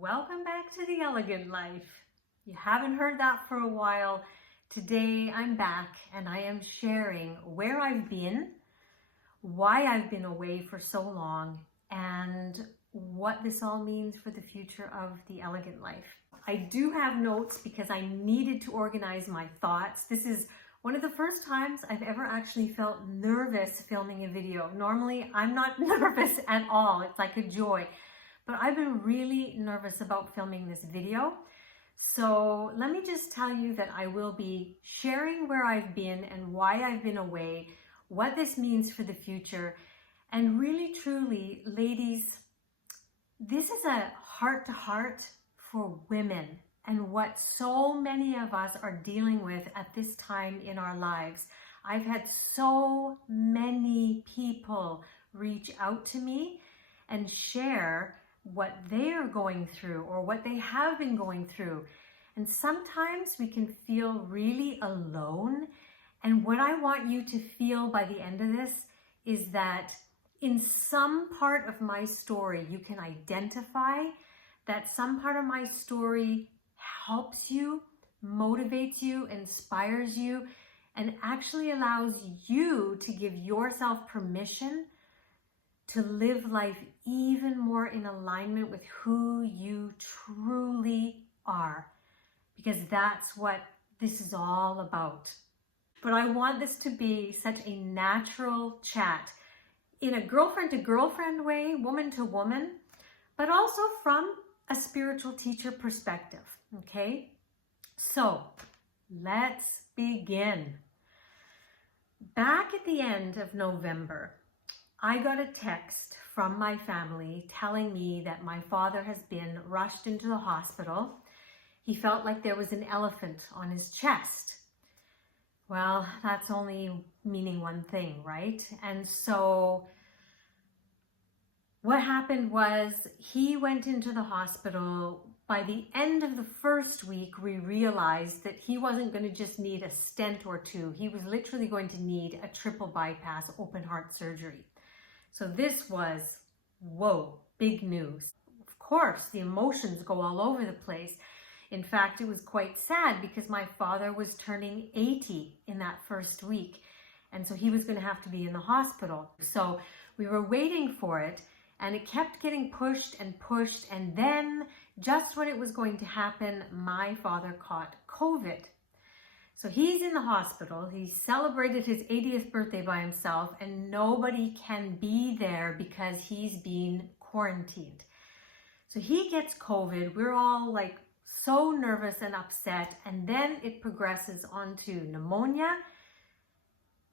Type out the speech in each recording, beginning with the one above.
Welcome back to the Elegant Life. You haven't heard that for a while. Today I'm back and I am sharing where I've been, why I've been away for so long, and what this all means for the future of the Elegant Life. I do have notes because I needed to organize my thoughts. This is one of the first times I've ever actually felt nervous filming a video. Normally I'm not nervous at all. It's like a joy. But I've been really nervous about filming this video. So let me just tell you that I will be sharing where I've been and why I've been away, what this means for the future. And really, truly, ladies, this is a heart-to-heart for women and what so many of us are dealing with at this time in our lives. I've had so many people reach out to me and share what they are going through or what they have been going through. And sometimes we can feel really alone. And what I want you to feel by the end of this is that in some part of my story, you can identify that some part of my story helps you, motivates you, inspires you, and actually allows you to give yourself permission to live life even more in alignment with who you truly are, because that's what this is all about. But I want this to be such a natural chat in a girlfriend to girlfriend way, woman to woman, but also from a spiritual teacher perspective, okay? So let's begin. Back at the end of November, I got a text from my family telling me that my father has been rushed into the hospital. He felt like there was an elephant on his chest. Well, that's only meaning one thing, right? And so what happened was he went into the hospital. By the end of the first week, we realized that he wasn't going to just need a stent or two. He was literally going to need a triple bypass open heart surgery. So this was, whoa, big news. Of course, the emotions go all over the place. In fact, it was quite sad because my father was turning 80 in that first week. And so he was going to have to be in the hospital. So we were waiting for it and it kept getting pushed and pushed. And then just when it was going to happen, my father caught COVID. So he's in the hospital. He celebrated his 80th birthday by himself and nobody can be there because he's being quarantined. So he gets COVID. We're all like so nervous and upset. And then it progresses onto pneumonia.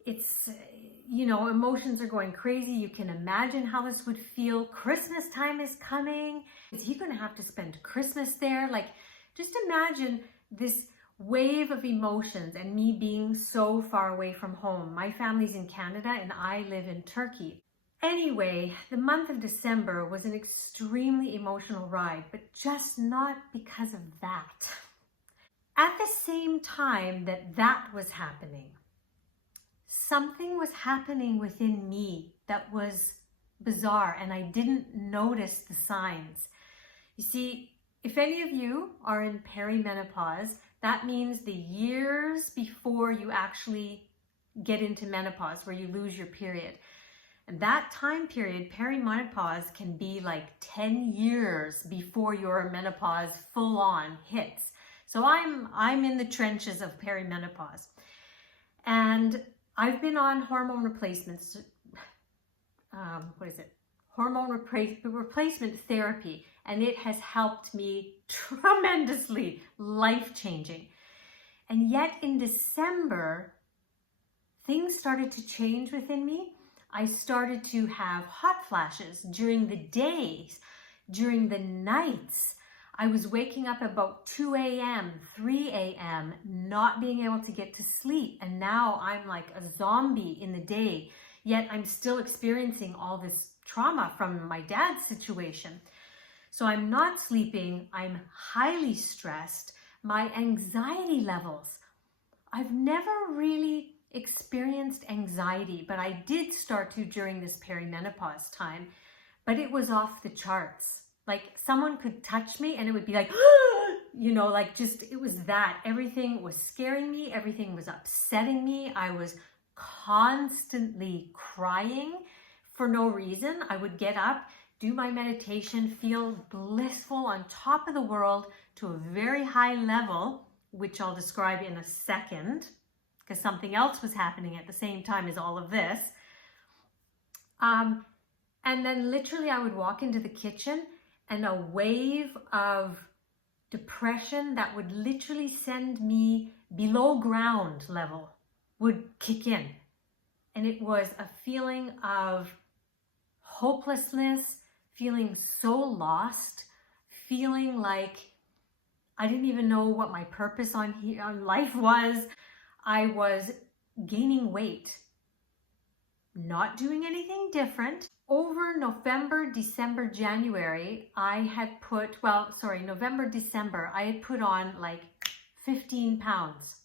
It's, emotions are going crazy. You can imagine how this would feel. Christmas time is coming. Is he going to have to spend Christmas there? Like, just imagine this wave of emotions and me being so far away from home. My family's in Canada and I live in Turkey. Anyway, the month of December was an extremely emotional ride, but just not because of that. At the same time that was happening, something was happening within me that was bizarre and I didn't notice the signs. You see, if any of you are in peri-menopause, that means the years before you actually get into menopause, where you lose your period. And that time period, peri-menopause, can be like 10 years before your menopause full on hits. So I'm in the trenches of peri-menopause. And I've been on hormone replacements, hormone replacement therapy, and it has helped me tremendously, life-changing. And yet in December, things started to change within me. I started to have hot flashes during the days, during the nights. I was waking up about 2 a.m., 3 a.m., not being able to get to sleep. And now I'm like a zombie in the day, yet I'm still experiencing all this trauma from my dad's situation. So I'm not sleeping, I'm highly stressed. My anxiety levels, I've never really experienced anxiety, but I did start to during this perimenopause time, but it was off the charts. Like someone could touch me and it would be like, you know, like just, it was that. Everything was scaring me. Everything was upsetting me. I was constantly crying for no reason. I would get up, do my meditation, feel blissful on top of the world to a very high level, which I'll describe in a second, because something else was happening at the same time as all of this. And then literally I would walk into the kitchen and a wave of depression that would literally send me below ground level would kick in. And it was a feeling of hopelessness, feeling so lost, feeling like I didn't even know what my purpose on life was. I was gaining weight, not doing anything different. Over November, December, January, I had put, November, December, I had put on like 15 pounds.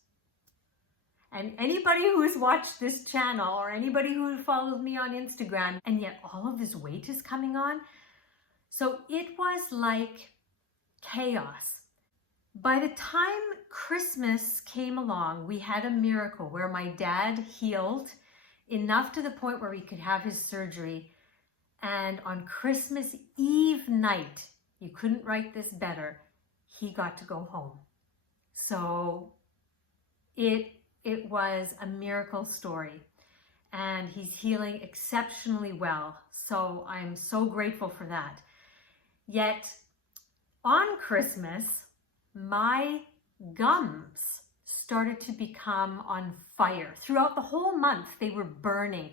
And anybody who's watched this channel or anybody who follows me on Instagram, and yet all of this weight is coming on. So it was like chaos. By the time Christmas came along, we had a miracle where my dad healed enough to the point where we could have his surgery. And on Christmas Eve night, you couldn't write this better, he got to go home. So it was a miracle story, and he's healing exceptionally well. So I'm so grateful for that. Yet on Christmas, my gums started to become on fire. Throughout the whole month, they were burning,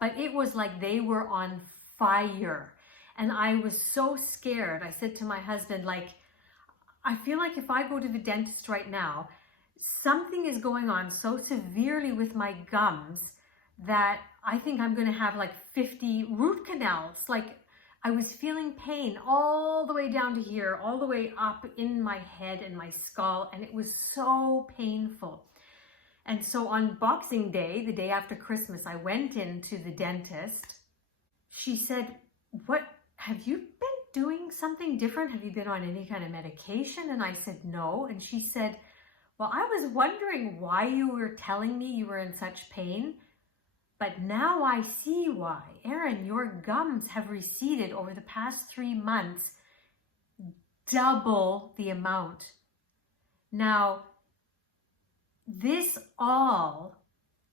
but it was like they were on fire. And I was so scared. I said to my husband, like, I feel like if I go to the dentist right now, something is going on so severely with my gums that I think I'm going to have like 50 root canals. Like, I was feeling pain all the way down to here, all the way up in my head and my skull, and it was so painful. And so on Boxing Day, the day after Christmas, I went into the dentist. She said, "What, have you been doing something different? Have you been on any kind of medication?" And I said, "No." And she said, "Well, I was wondering why you were telling me you were in such pain, but now I see why. Erin, your gums have receded over the past 3 months, double the amount." Now, this all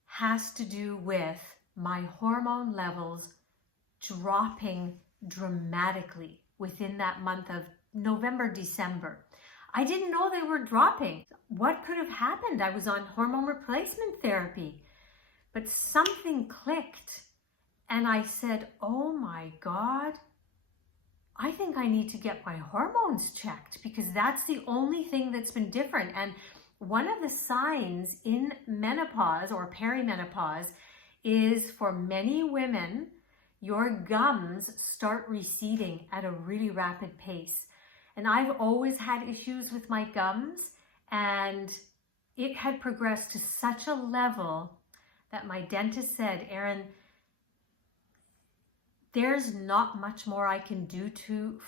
has to do with my hormone levels dropping dramatically within that month of November, December. I didn't know they were dropping. What could have happened? I was on hormone replacement therapy. But something clicked, and I said, "Oh my God, I think I need to get my hormones checked, because that's the only thing that's been different." And one of the signs in menopause or peri-menopause is, for many women, your gums start receding at a really rapid pace. And I've always had issues with my gums, and it had progressed to such a level that my dentist said, "Erin, there's not much more I can do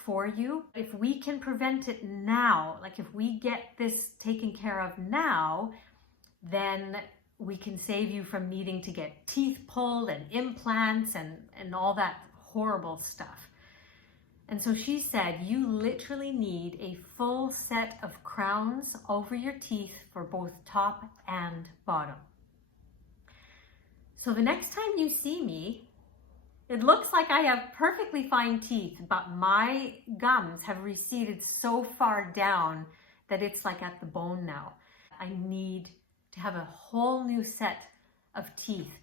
for you. If we can prevent it now, like if we get this taken care of now, then we can save you from needing to get teeth pulled and implants and all that horrible stuff." And so she said, "You literally need a full set of crowns over your teeth for both top and bottom." So the next time you see me, it looks like I have perfectly fine teeth, but my gums have receded so far down that it's like at the bone now. I need to have a whole new set of teeth.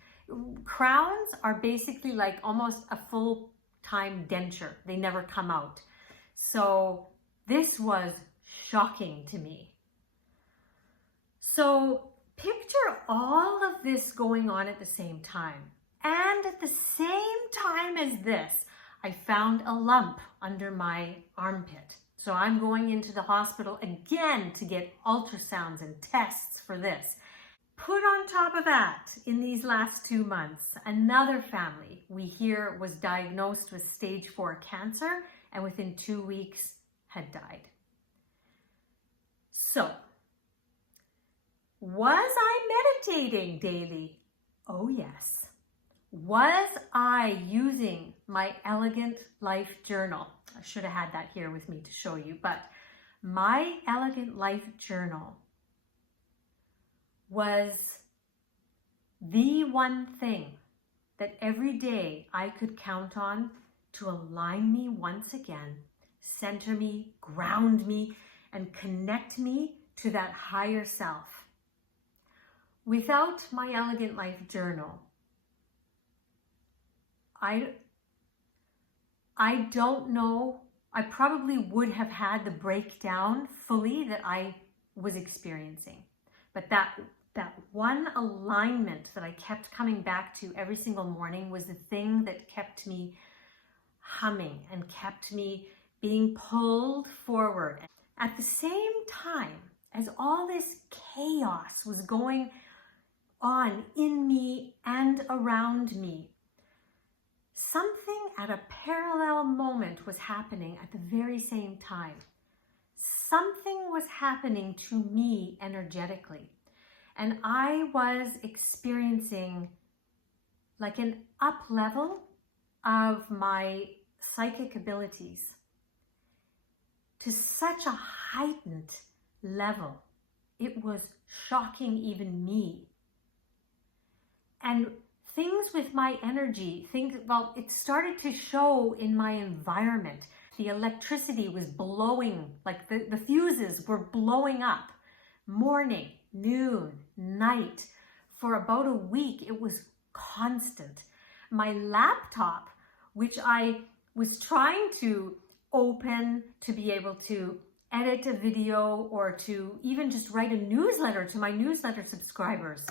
Crowns are basically like almost a full-time denture. They never come out. So this was shocking to me. So picture all of this going on at the same time. And at the same time as this, I found a lump under my armpit. So I'm going into the hospital again to get ultrasounds and tests for this. Put on top of that, in these last 2 months, another family we hear was diagnosed with stage 4 cancer. and within 2 weeks had died. So, was I meditating daily? Oh yes. Was I using my Elegant Life Journal? I should have had that here with me to show you, but my Elegant Life Journal was the one thing that every day I could count on to align me once again, center me, ground me, and connect me to that higher self. Without my Elegant Life Journal, I don't know, I probably would have had the breakdown fully that I was experiencing. But that one alignment that I kept coming back to every single morning was the thing that kept me humming and kept me being pulled forward. At the same time as all this chaos was going on in me and around me, something at a parallel moment was happening at the very same time. Something was happening to me energetically. And I was experiencing like an up level of my psychic abilities to such a heightened level. It was shocking even me. And things with my energy, it started to show in my environment. The electricity was blowing, like the fuses were blowing up. Morning, noon, night. For about a week, it was constant. My laptop, which I was trying to open to be able to edit a video or to even just write a newsletter to my newsletter subscribers,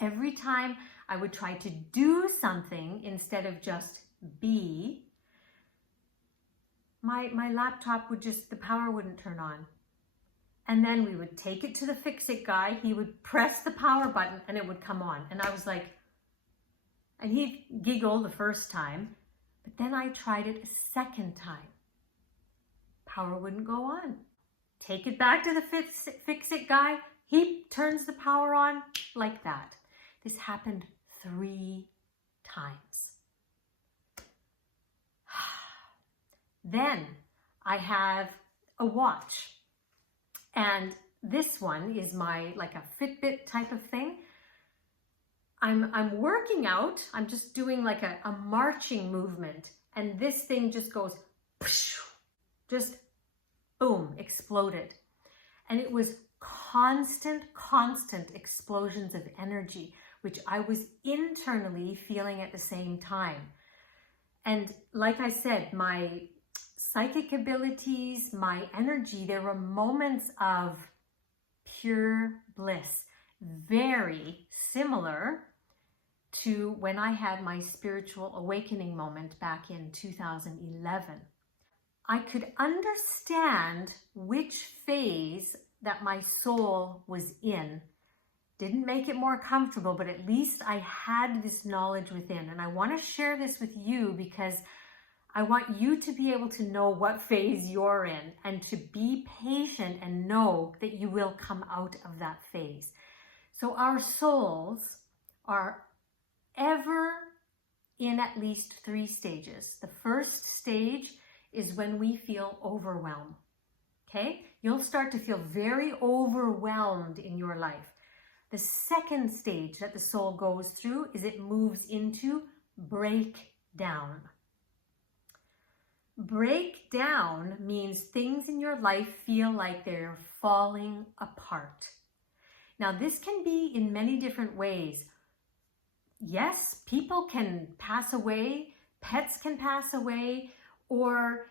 every time I would try to do something instead of just be, my laptop would the power wouldn't turn on. And then we would take it to the fix-it guy. He would press the power button and it would come on. And I was like, and he'd giggle the first time, but then I tried it a second time. Power wouldn't go on. Take it back to the fix-it guy. He turns the power on like that. This happened 3 times. Then I have a watch. And this one is like a Fitbit type of thing. I'm working out. I'm just doing like a marching movement. And this thing just goes, just boom, exploded. And it was constant explosions of energy, which I was internally feeling at the same time. And like I said, my psychic abilities, my energy, there were moments of pure bliss, very similar to when I had my spiritual awakening moment back in 2011. I could understand which phase that my soul was in. Didn't make it more comfortable, but at least I had this knowledge within. And I want to share this with you because I want you to be able to know what phase you're in and to be patient and know that you will come out of that phase. So our souls are ever in at least 3 stages. The first stage is when we feel overwhelmed. Okay? You'll start to feel very overwhelmed in your life. The second stage that the soul goes through is it moves into breakdown. Breakdown means things in your life feel like they're falling apart. Now, this can be in many different ways. Yes, people can pass away, pets can pass away, or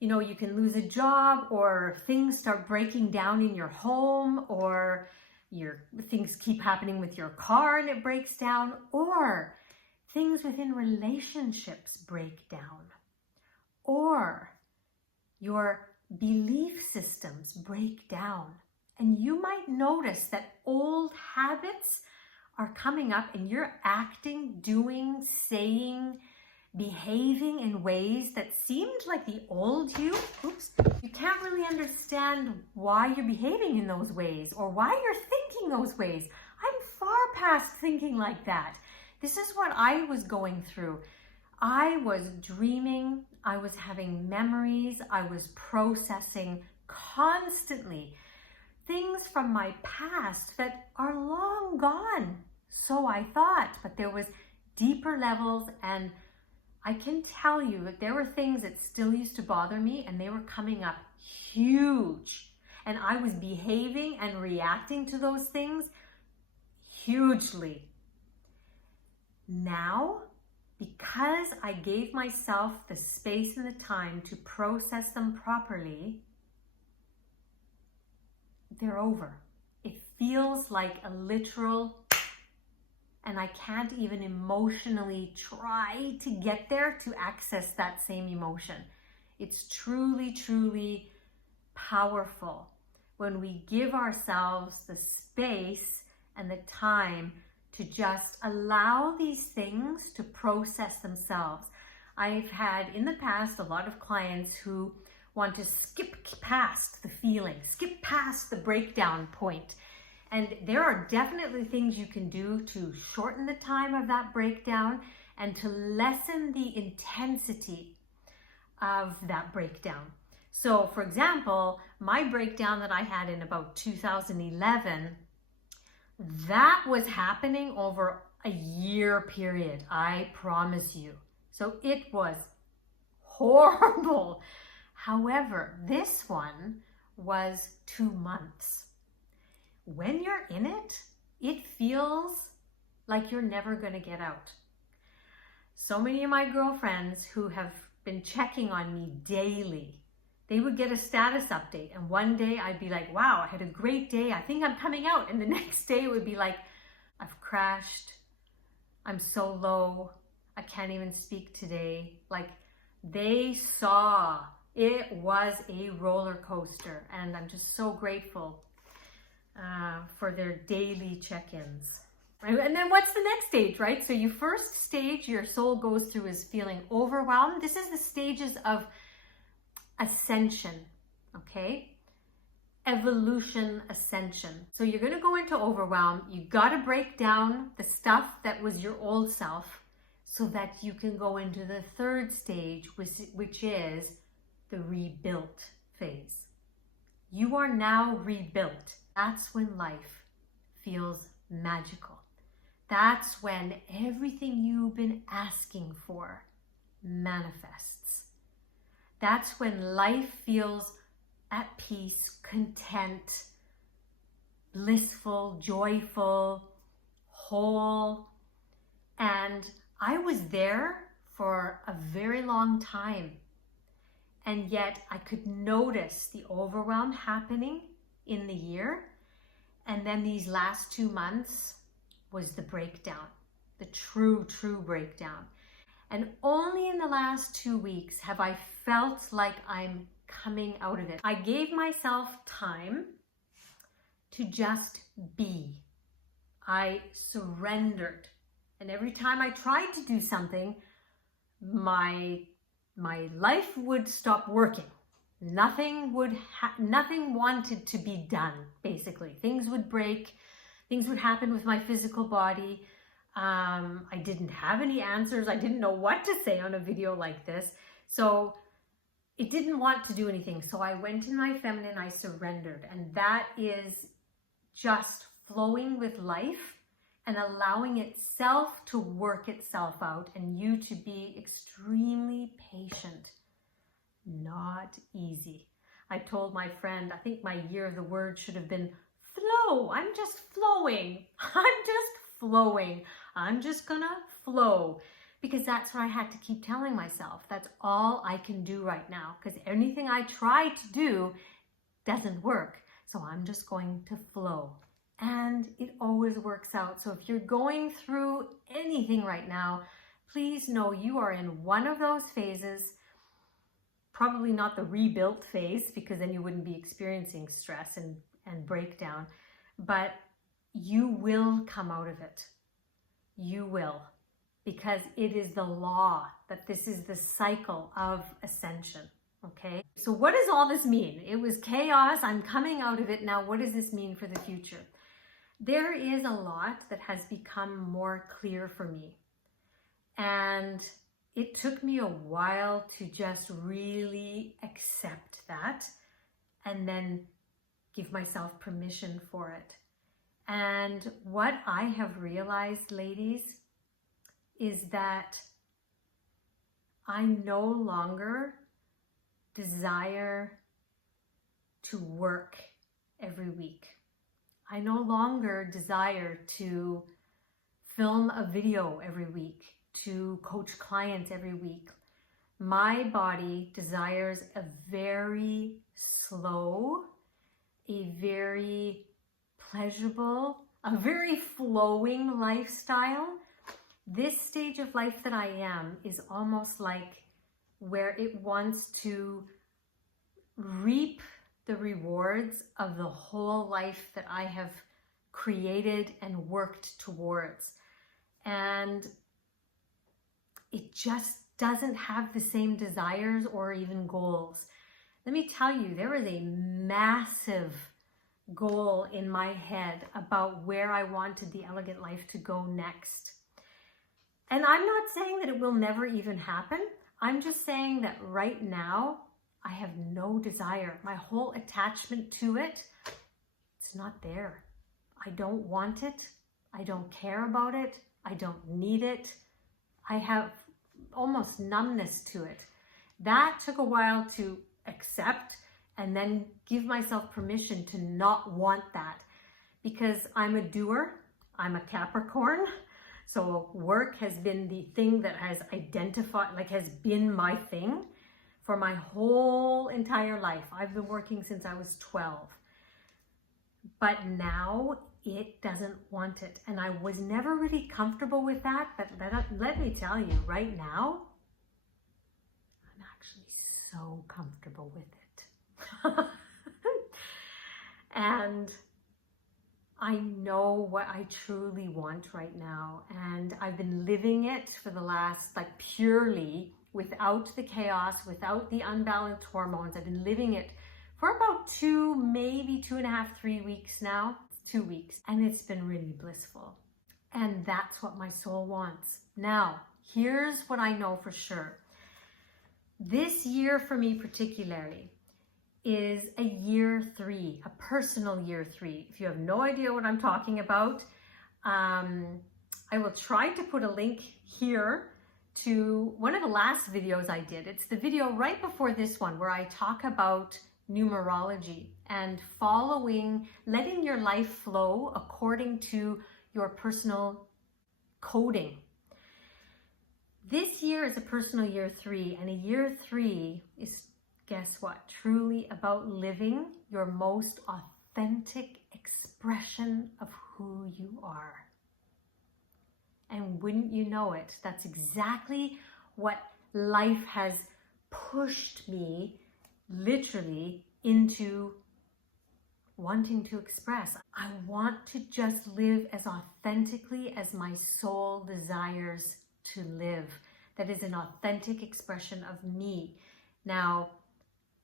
you can lose a job, or things start breaking down in your home, or things keep happening with your car and it breaks down, or things within relationships break down, or your belief systems break down. And you might notice that old habits are coming up and you're acting, doing, saying behaving in ways that seemed like the old you. Oops. You can't really understand why you're behaving in those ways or why you're thinking those ways. I'm far past thinking like that. This is what I was going through. I was dreaming, I was having memories, I was processing constantly things from my past that are long gone. So I thought, but there was deeper levels, and I can tell you that there were things that still used to bother me, and they were coming up huge. And I was behaving and reacting to those things hugely. Now, because I gave myself the space and the time to process them properly, they're over. It feels like a literal, and I can't even emotionally try to get there to access that same emotion. It's truly, truly powerful when we give ourselves the space and the time to just allow these things to process themselves. I've had in the past a lot of clients who want to skip past the feeling, skip past the breakdown point. And there are definitely things you can do to shorten the time of that breakdown and to lessen the intensity of that breakdown. So for example, my breakdown that I had in about 2011, that was happening over a year period, I promise you. So it was horrible. However, this one was 2 months. When you're in it, it feels like you're never going to get out. So many of my girlfriends who have been checking on me daily, they would get a status update, and one day I'd be like, wow, I had a great day, I think I'm coming out. And the next day it would be like, I've crashed, I'm so low, I can't even speak today. Like, they saw it was a roller coaster, and I'm just so grateful for their daily check-ins. And then what's the next stage, right? So your first stage your soul goes through is feeling overwhelmed. This is the stages of ascension, okay? Evolution, ascension. So you're going to go into overwhelm. You got to break down the stuff that was your old self so that you can go into the third stage, which is the rebuilt phase. You are now rebuilt. That's when life feels magical. That's when everything you've been asking for manifests. That's when life feels at peace, content, blissful, joyful, whole. And I was there for a very long time. And yet I could notice the overwhelm happening in the year. And then these last 2 months was the breakdown, the true breakdown. And only in the last 2 weeks have I felt like I'm coming out of it. I gave myself time to just be. I surrendered. And every time I tried to do something, my life would stop working. Nothing wanted to be done, basically. Things would break. Things would happen with my physical body. I didn't have any answers. I didn't know what to say on a video like this. So it didn't want to do anything. So I went in my feminine, I surrendered. And that is just flowing with life and allowing itself to work itself out and you to be extremely patient. Not easy. I told my friend, I think my year of the word should have been flow. I'm just flowing. I'm just flowing. I'm just gonna flow. Because that's what I had to keep telling myself. That's all I can do right now. Because anything I try to do doesn't work. So I'm just going to flow. And it always works out. So if you're going through anything right now, please know you are in one of those phases. Probably not the rebuilt phase, because then you wouldn't be experiencing stress and breakdown. But you will come out of it. You will. because it is the law that this is the cycle of ascension. Okay, so what does all this mean? It was chaos. I'm coming out of it now. What does this mean for the future? There is a lot that has become more clear for me. And it took me a while to just really accept that and then give myself permission for it. And what I have realized, ladies, is that I no longer desire to work every week. I no longer desire to film a video every week, to coach clients every week. My body desires a very slow, a very pleasurable, a very flowing lifestyle. This stage of life that I am is almost like where it wants to reap the rewards of the whole life that I have created and worked towards. And it just doesn't have the same desires or even goals. Let me tell you, there is a massive goal in my head about where I wanted the elegant life to go next. And I'm not saying that it will never even happen. I'm just saying that right now, I have no desire. My whole attachment to it, it's not there. I don't want it. I don't care about it. I don't need it. I have almost numbness to it. That took a while to accept and then give myself permission to not want that, because I'm a doer. I'm a Capricorn. So work has been the thing that has has been my thing for my whole entire life. I've been working since I was 12. But now it doesn't want it. And I was never really comfortable with that. But let me tell you, right now, I'm actually so comfortable with it. And I know what I truly want right now. And I've been living it for the last, purely without the chaos, without the unbalanced hormones. I've been living it for about 2, maybe 2.5, 3 weeks now. 2 weeks. And it's been really blissful. And that's what my soul wants. Now, here's what I know for sure. This year for me particularly is a year 3, a personal year 3. If you have no idea what I'm talking about, I will try to put a link here to one of the last videos I did. It's the video right before this one where I talk about numerology and letting your life flow according to your personal coding. This year is a personal year 3, and a year 3 is, guess what, truly about living your most authentic expression of who you are. And wouldn't you know it, that's exactly what life has pushed me literally into wanting to express. I want to just live as authentically as my soul desires to live. That is an authentic expression of me. Now,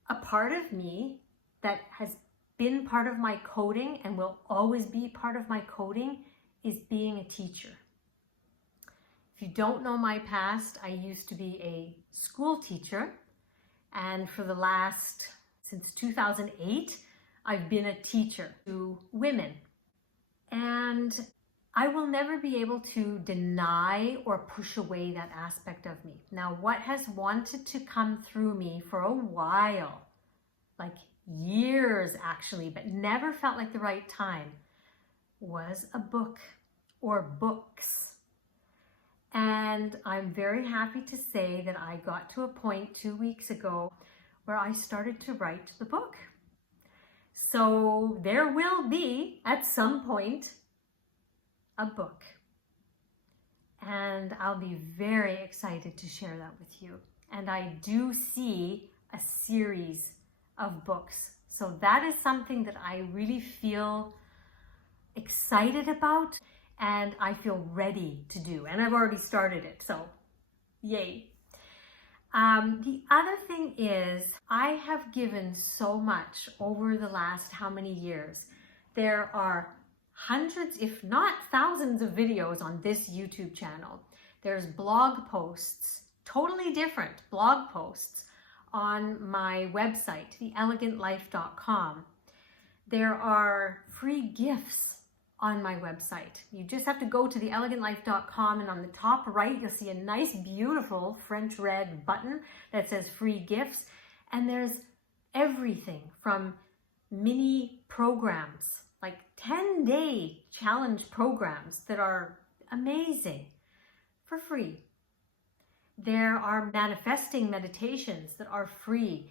a part of me that has been part of my coding and will always be part of my coding is being a teacher. If you don't know my past, I used to be a school teacher, and since 2008, I've been a teacher to women. And I will never be able to deny or push away that aspect of me. Now, what has wanted to come through me for a while, like years actually, but never felt like the right time, was a book or books. And I'm very happy to say that I got to a point 2 weeks ago where I started to write the book. So there will be, at some point, a book. And I'll be very excited to share that with you. And I do see a series of books. So that is something that I really feel excited about. and I feel ready to do. And I've already started it, so yay. The other thing is I have given so much over the last how many years. There are hundreds, if not thousands of videos on this YouTube channel. There's blog posts, totally different blog posts on my website, theelegantlife.com. There are free gifts on my website. You just have to go to theelegantlife.com, and on the top right, you'll see a nice, beautiful French red button that says free gifts. And there's everything from mini programs, like 10-day challenge programs that are amazing for free. There are manifesting meditations that are free.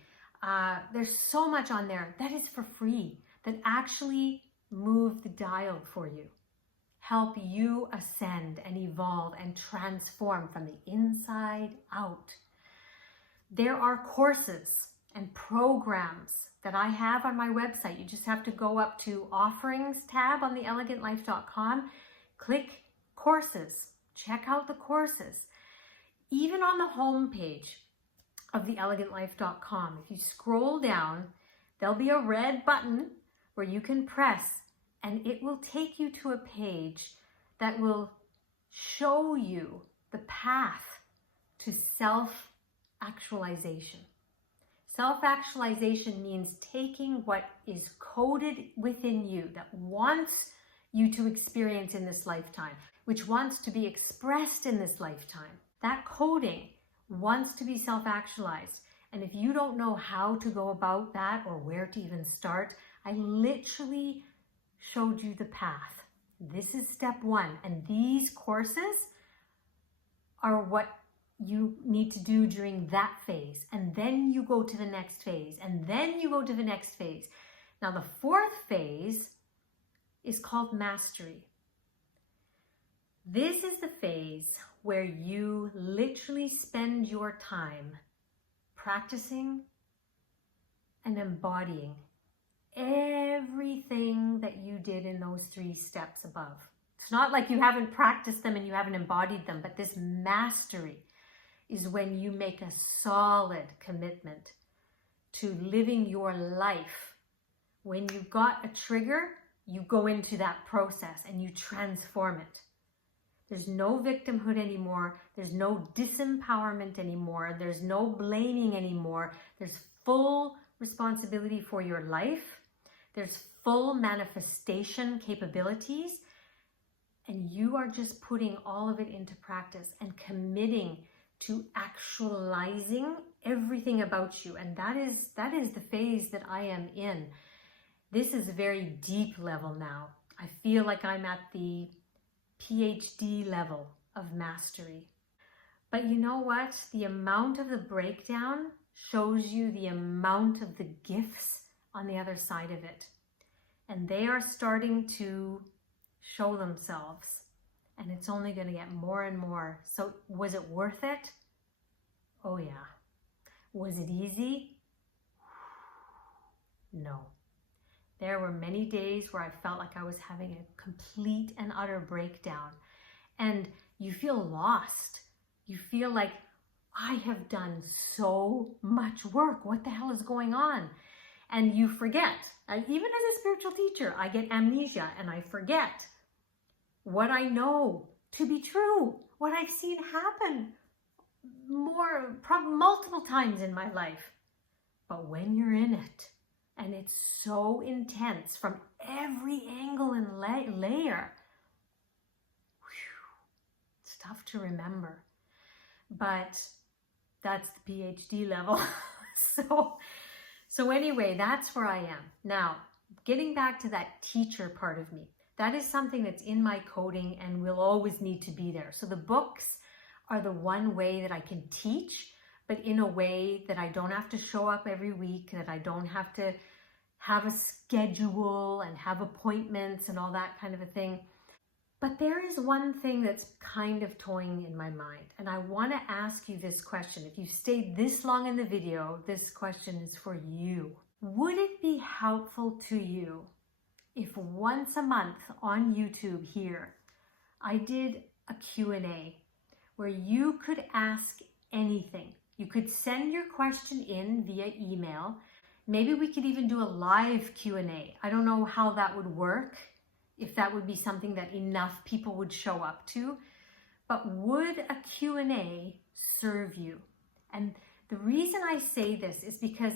There's so much on there that is for free, that actually move the dial for you, help you ascend and evolve and transform from the inside out. There are courses and programs that I have on my website. You just have to go up to offerings tab on theelegantlife.com, click courses, check out the courses. Even on the home page of theelegantlife.com, if you scroll down, there'll be a red button where you can press, and it will take you to a page that will show you the path to self-actualization. Self-actualization means taking what is coded within you that wants you to experience in this lifetime, which wants to be expressed in this lifetime. That coding wants to be self-actualized. And if you don't know how to go about that or where to even start, I literally showed you the path. This is step one. And these courses are what you need to do during that phase. And then you go to the next phase. And then you go to the next phase. Now, the fourth phase is called mastery. This is the phase where you literally spend your time practicing and embodying everything that you did in those 3 steps above. It's not like you haven't practiced them and you haven't embodied them, but this mastery is when you make a solid commitment to living your life. When you've got a trigger, you go into that process and you transform it. There's no victimhood anymore. There's no disempowerment anymore. There's no blaming anymore. There's full responsibility for your life. There's full manifestation capabilities. And you are just putting all of it into practice and committing to actualizing everything about you. And that is the phase that I am in. This is a very deep level now. I feel like I'm at the PhD level of mastery. But you know what? The amount of the breakdown shows you the amount of the gifts on the other side of it. And they are starting to show themselves. And it's only going to get more and more. So was it worth it? Oh yeah. Was it easy? No. There were many days where I felt like I was having a complete and utter breakdown. And you feel lost. You feel like, I have done so much work. What the hell is going on? And you forget. Even as a spiritual teacher, I get amnesia and I forget what I know to be true, what I've seen happen multiple times in my life. But when you're in it, and it's so intense from every angle and layer, it's tough to remember. But that's the PhD level. So anyway, that's where I am. Now, getting back to that teacher part of me, that is something that's in my coding and will always need to be there. So the books are the one way that I can teach, but in a way that I don't have to show up every week, that I don't have to have a schedule and have appointments and all that kind of a thing. But there is one thing that's kind of toying in my mind, and I want to ask you this question. If you stayed this long in the video, this question is for you. Would it be helpful to you if once a month on YouTube here, I did a Q&A where you could ask anything. You could send your question in via email. Maybe we could even do a live Q&A. I don't know how that would work, if that would be something that enough people would show up to, but would a Q&A serve you? And the reason I say this is because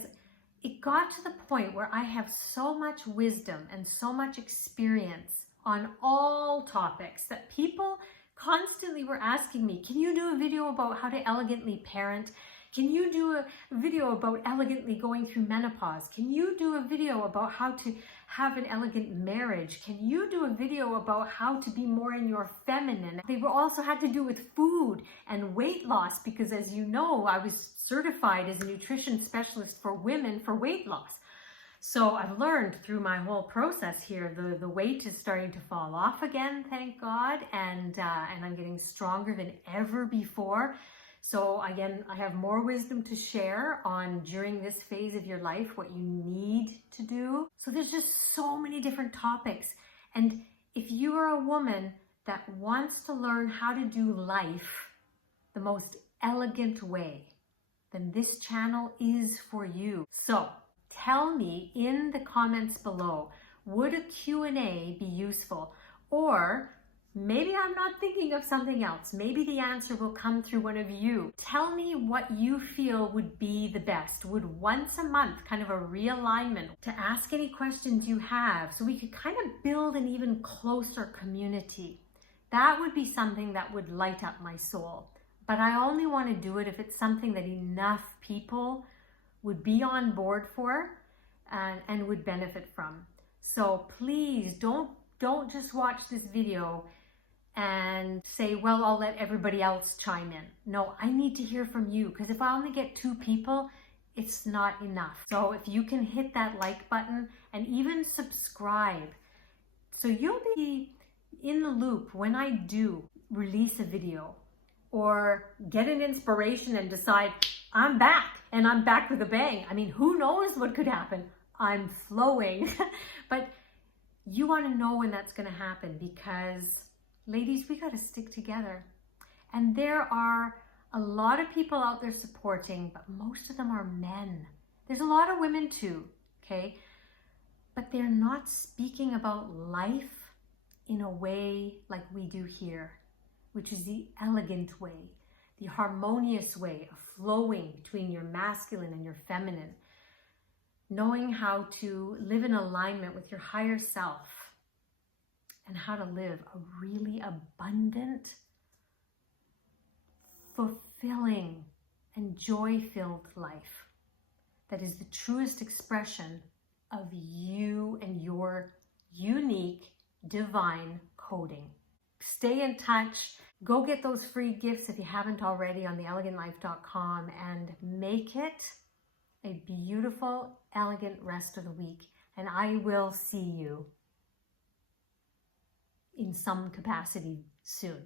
it got to the point where I have so much wisdom and so much experience on all topics that people constantly were asking me, can you do a video about how to elegantly parent? Can you do a video about elegantly going through menopause? Can you do a video about how to have an elegant marriage? Can you do a video about how to be more in your feminine? They also had to do with food and weight loss because, as you know, I was certified as a nutrition specialist for women for weight loss. So I've learned through my whole process here, the weight is starting to fall off again, thank God, and I'm getting stronger than ever before. So again, I have more wisdom to share on during this phase of your life, what you need to do. So there's just so many different topics. And if you are a woman that wants to learn how to do life the most elegant way, then this channel is for you. So tell me in the comments below, would a Q&A be useful? Or maybe I'm not thinking of something else. Maybe the answer will come through one of you. Tell me what you feel would be the best. Would once a month, kind of a realignment, to ask any questions you have so we could kind of build an even closer community. That would be something that would light up my soul. But I only want to do it if it's something that enough people would be on board for and would benefit from. So please don't just watch this video and say, well, I'll let everybody else chime in. No, I need to hear from you, because if I only get 2 people, it's not enough. So if you can hit that like button and even subscribe, so you'll be in the loop when I do release a video or get an inspiration and decide I'm back and I'm back with a bang. I mean, who knows what could happen? I'm flowing. But you want to know when that's going to happen, because ladies, we got to stick together. And there are a lot of people out there supporting, but most of them are men. There's a lot of women too, okay? But they're not speaking about life in a way like we do here, which is the elegant way, the harmonious way of flowing between your masculine and your feminine, knowing how to live in alignment with your higher self and how to live a really abundant, fulfilling, and joy-filled life that is the truest expression of you and your unique divine coding. Stay in touch. Go get those free gifts if you haven't already on theelegantlife.com, and make it a beautiful, elegant rest of the week. And I will see you in some capacity soon.